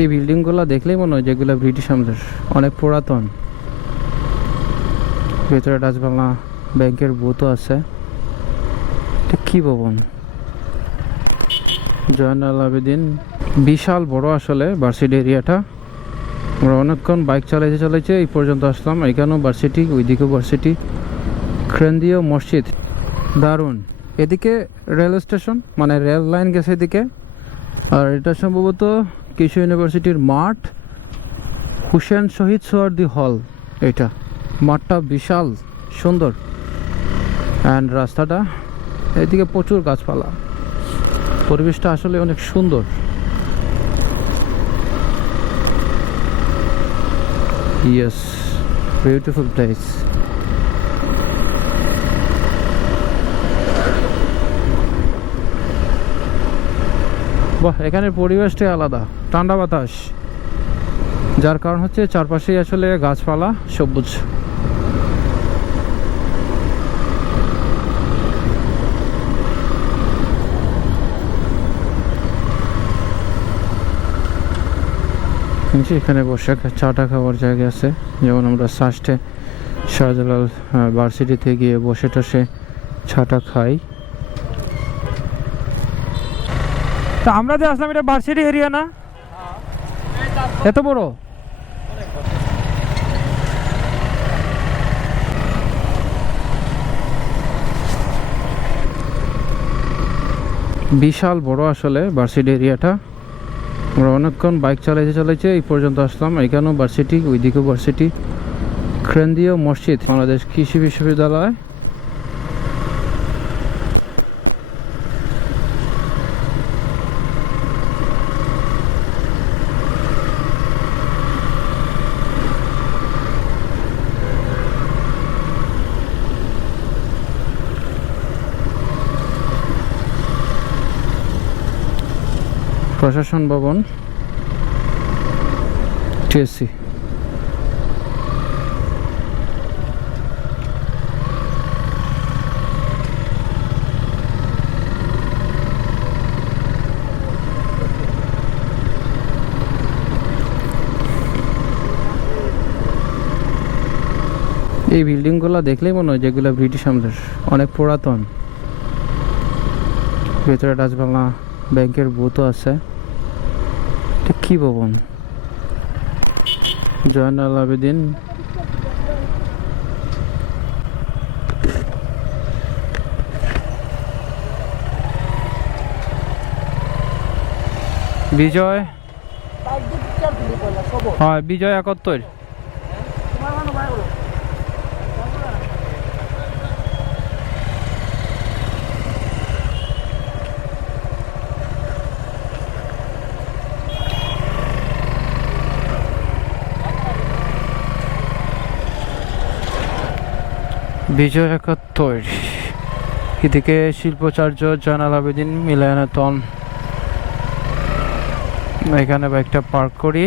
এই বিল্ডিংগুলো দেখলেই মনে হয় যেগুলো ব্রিটিশ আমলের, অনেক পুরাতন। ভেতরে ডাচবাংলা ব্যাংকের বুথও আছে। কি ভবন? জয়নাল আবেদিন, বিশাল বড় আসলে ভার্সিটি এরিয়াটা আমরা অনেকক্ষণ বাইক চালাইতে চালাইতে এই পর্যন্ত আসলাম। এখানেও ভার্সিটি ওইদিকেও ভার্সিটি কেন্দ্রীয় মসজিদ, দারুণ। এদিকে রেল স্টেশন মানে রেল লাইন গেছে এদিকে। আর এটা সম্ভবত কৃষি ইউনিভার্সিটির মাঠ, হুসেন শহীদ সোয়ার্দি হল, এটা। মাঠটা বিশাল, সুন্দর। অ্যান্ড রাস্তাটা, এদিকে প্রচুর গাছপালা। পরিবেশটা আসলে অনেক সুন্দর। ইয়েস বিউটিফুল প্লেস বাহ, এখানের পরিবেশটাই আলাদা। ঠান্ডা বাতাস, যার কারণ হচ্ছে চারপাশেই আসলে গাছপালা সবুজ। এখানে বসে চাটা খাওয়ার জায়গা আছে, যেমন আমরা সাস্টে শাহজালাল ভার্সিটিতে গিয়ে বসে টসে চাটা খাই। তা আমরা যে আসলাম, এটা ভার্সিটি এরিয়া না? এত বড়? বিশাল বড় আসলে ভার্সিটি এরিয়াটা আমরা অনেকক্ষণ বাইক চালাইতে চালাইছে এই পর্যন্ত আসলাম। এখানেও ভার্সিটি ওইদিকেও ভার্সিটি কেন্দ্রীয় মসজিদ, বাংলাদেশ কৃষি বিশ্ববিদ্যালয়। প্রশাসন ভবন টিএসসি এই বিল্ডিংগুলো দেখলেই মনে হয় যেগুলো ব্রিটিশ আমলের, অনেক পুরাতন। ভেতরে ডাচবাংলা ব্যাংকের বুথও আছে। এটা কি ভবন জয়নাল আবেদিন বিজয়? হয় বিজয় একাত্তর। বিজয় একাত্তর এদিকে শিল্পাচার্য জয়নাল আবেদিন মিলায়নাতন এখানে বাইকটা পার্ক করি।